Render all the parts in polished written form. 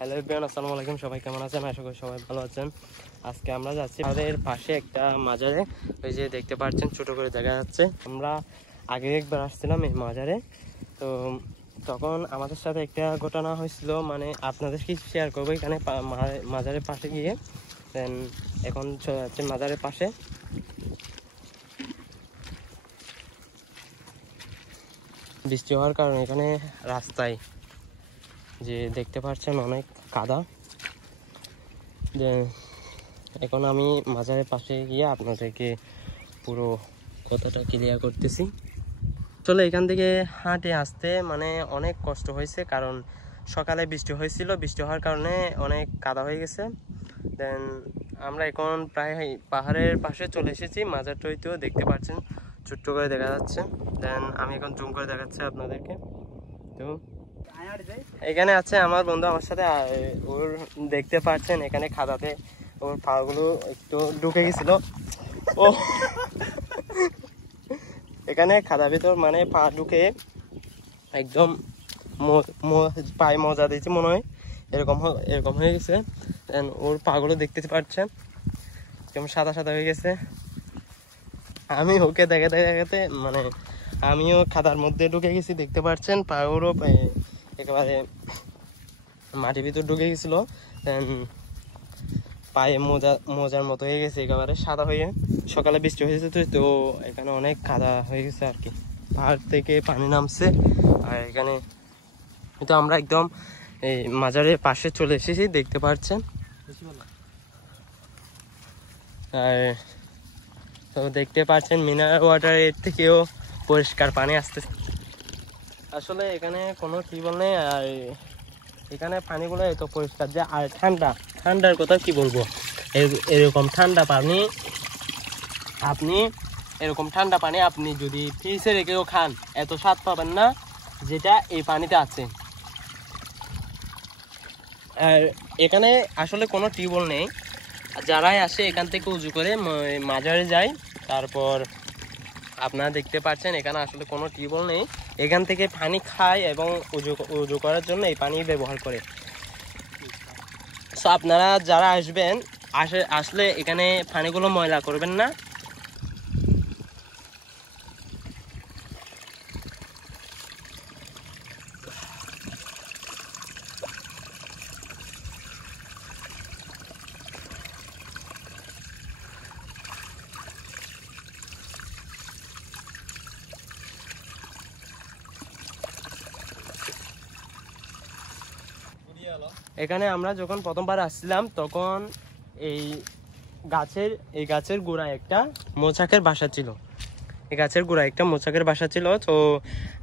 Hello everyone, আসসালামু আলাইকুম। সবাই কেমন আছেন? আশা করি সবাই ভালো আছেন। আজকে আমরা যাচ্ছি আমাদের পাশে একটা মাজারে। ওই যে দেখতে পাচ্ছেন ছোট করে দেখা যাচ্ছে। আমরা আগে একবার আসছিলাম এই মাজারে, তো তখন আমাদের সাথে একটা ঘটনা হয়েছিল, মানে আপনাদের কি শেয়ার করবো এখানে মাজারের পাশে গিয়ে। দেন এখন চলে যাচ্ছে মাজারের পাশে। বৃষ্টি হওয়ার কারণে এখানে রাস্তায় যে দেখতে পাচ্ছেন অনেক কাদা। যে এখন আমি মাজারের পাশে গিয়ে আপনাদেরকে পুরো কথাটা ক্লিয়ার করতেছি। আসলে এখান থেকে হাঁটে আসতে মানে অনেক কষ্ট হয়েছে, কারণ সকালে বৃষ্টি হয়েছিল, বৃষ্টি হওয়ার কারণে অনেক কাদা হয়ে গেছে। দেন আমরা এখন প্রায় পাহাড়ের পাশে চলে এসেছি। মাজারটাইতেও দেখতে পাচ্ছেন ছোট্ট করে দেখা যাচ্ছে। দেন আমি এখন জুম করে দেখাচ্ছি আপনাদেরকে। তো এখানে আছে আমার বন্ধু আমার সাথে, ওর দেখতে পাচ্ছেন এখানে খাদাতে ওর পাগুলো একটু ঢুকে গেছিল। ও এখানে খাদা ভিতর মানে পা ঢুকে একদম পায়ে মজা দিয়েছে মনে হয়, এরকম হয়ে গেছে। দেন ওর পাগুলো দেখতে পাচ্ছেন যেমন সাদা সাদা হয়ে গেছে। আমি ওকে দেখাতে মানে আমিও খাদার মধ্যে ঢুকে গেছি, দেখতে পাচ্ছেন পাগুলো একেবারে মাটির ভিতর ঢুকে গেছিল। পায়ে মোজার মতো হয়ে গেছে, একেবারে সাদা হয়ে। সকালে বৃষ্টি হয়েছে তো এখানে অনেক কাদা হয়ে গেছে আর কি, পাহাড় থেকে পানি নামছে। আর এখানে কিন্তু আমরা একদম এই মাজারের পাশে চলে এসেছি, দেখতে পাচ্ছেন। আর তো দেখতে পাচ্ছেন মিনারেল ওয়াটারের থেকেও পরিষ্কার পানি আসতেছে। আসলে এখানে কোনো টিউবওয়েল নেই, আর এখানে পানিগুলো এত পরিষ্কার যে, আর ঠান্ডার কথা কি বলবো। এরকম ঠান্ডা পানি আপনি যদি ফ্রিজে রেখেও খান এত স্বাদ পাবেন না যেটা এই পানিতে আছে। আর এখানে আসলে কোনো টিউবওয়েল নেই, যারাই আসে এখান থেকে উজু করে মাজারে যায়। তারপর আপনারা দেখতে পাচ্ছেন এখানে আসলে কোনো টিউবওয়েল নেই, এখান থেকে পানি খায় এবং উজু করার জন্য এই পানি ব্যবহার করে। সো আপনারা যারা আসলে এখানে পানিগুলো ময়লা করবেন না। এখানে আমরা যখন প্রথমবার আসছিলাম তখন এই গাছের গোড়ায় একটা মোচাকের বাসা ছিল। এই গাছের গোড়ায় একটা মোচাকের বাসা ছিল। তো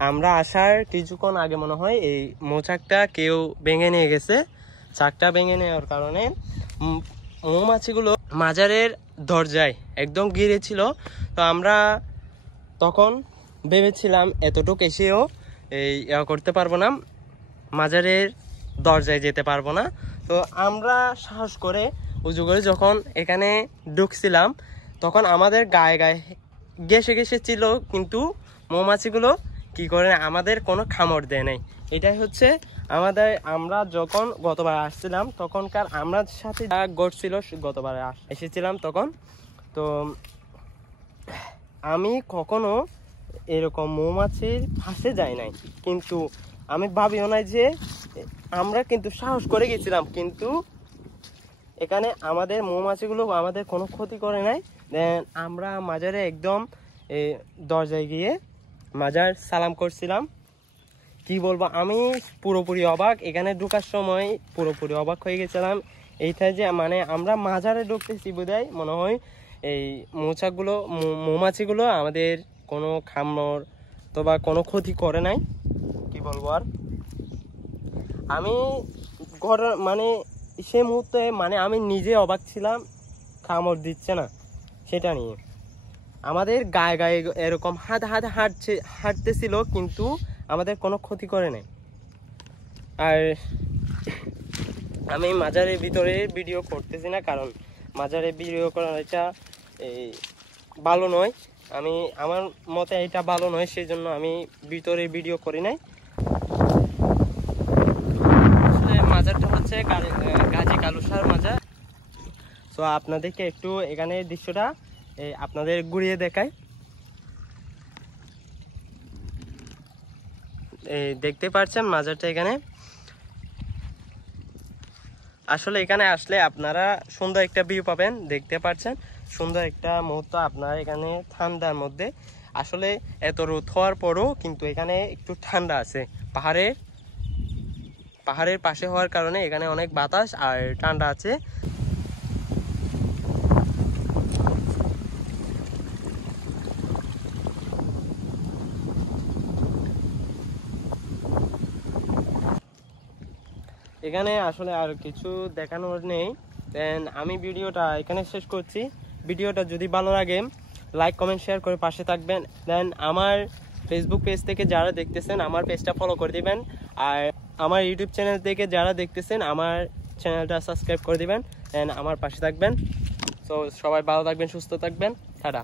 আমরা আসার কিছুক্ষণ আগে মনে হয় এই মোচাকটা কেউ ভেঙে নিয়ে গেছে। চাকটা ভেঙে নেওয়ার কারণে মৌমাছিগুলো মাজারের দরজায় একদম গিরেছিল। তো আমরা তখন ভেবেছিলাম এতটুকু এসেও করতে পারবো না, মাজারের দরজায় যেতে পারবো না। তো আমরা সাহস করে উজু করে যখন এখানে ঢুকছিলাম তখন আমাদের গায়ে ঘেসে ছিল, কিন্তু মৌমাছিগুলো কি করে আমাদের কোনো কামড় দেয় নাই। এটাই হচ্ছে আমরা যখন গতবার আসছিলাম তখনকার আমরা সাথে যা ঘটছিল, গতবার এসেছিলাম তখন। তো আমি কখনো এরকম মৌমাছির ফাঁসে যাই নাই, কিন্তু আমি ভাবিও নাই যে আমরা কিন্তু সাহস করে গেছিলাম, কিন্তু এখানে আমাদের মৌমাছিগুলো আমাদের কোনো ক্ষতি করে নাই। দেন আমরা মাজারে একদম দরজায় গিয়ে মাজার সালাম করছিলাম। কি বলবো, আমি পুরোপুরি অবাক, এখানে ঢোকার সময় পুরোপুরি অবাক হয়ে গেছিলাম। এইটা যে মানে আমরা মাজারে ঢুকতেছি বোধহয় মনে হয় এই মৌমাছিগুলো আমাদের কোনো কামড় তো বা কোনো ক্ষতি করে নাই। কি বলবো আর, আমি মানে সে মুহূর্তে মানে আমি নিজে অবাক ছিলাম, কামড় দিচ্ছে না সেটা নিয়ে। আমাদের গায়ে এরকম হাঁটতেছিল, কিন্তু আমাদের কোনো ক্ষতি করে নাই। আর আমি মাজারের ভিতরে ভিডিও করতেছি না, কারণ মাজারে ভিডিও করা এটা ভালো নয়, আমার মতে এটা ভালো নয়, সেই জন্য আমি ভিতরে ভিডিও করি নাই। মাজারটা হচ্ছে সো আপনাদেরকে একটু এখানে দৃশ্যটা আপনাদের ঘুরিয়ে দেখাই। দেখতে পাচ্ছেন মাজারটা এখানে। আসলে এখানে আসলে আপনারা সুন্দর একটা ভিউ পাবেন, দেখতে পাচ্ছেন সুন্দর একটা মুহূর্ত আপনারা এখানে ঠান্ডার মধ্যে। আসলে এত রোদ হওয়ার পরও কিন্তু এখানে একটু ঠান্ডা আছে, পাহাড়ের পাশে হওয়ার কারণে এখানে অনেক বাতাস আর ঠান্ডা আছে। এখানে আসলে আর কিছু দেখানোর নেই। দেন আমি ভিডিওটা এখানে শেষ করছি। ভিডিওটা যদি ভালো লাগে লাইক কমেন্ট শেয়ার করে পাশে থাকবেন। দেন আমার ফেসবুক পেজ থেকে যারা দেখতেছেন আমার পেজটা ফলো করে দিবেন, আর আমার ইউটিউব চ্যানেল থেকে যারা দেখতেছেন আমার চ্যানেলটা সাবস্ক্রাইব করে দিবেন। দেন আমার পাশে থাকবেন। সো সবাই ভালো থাকবেন, সুস্থ থাকবেন। টাটা।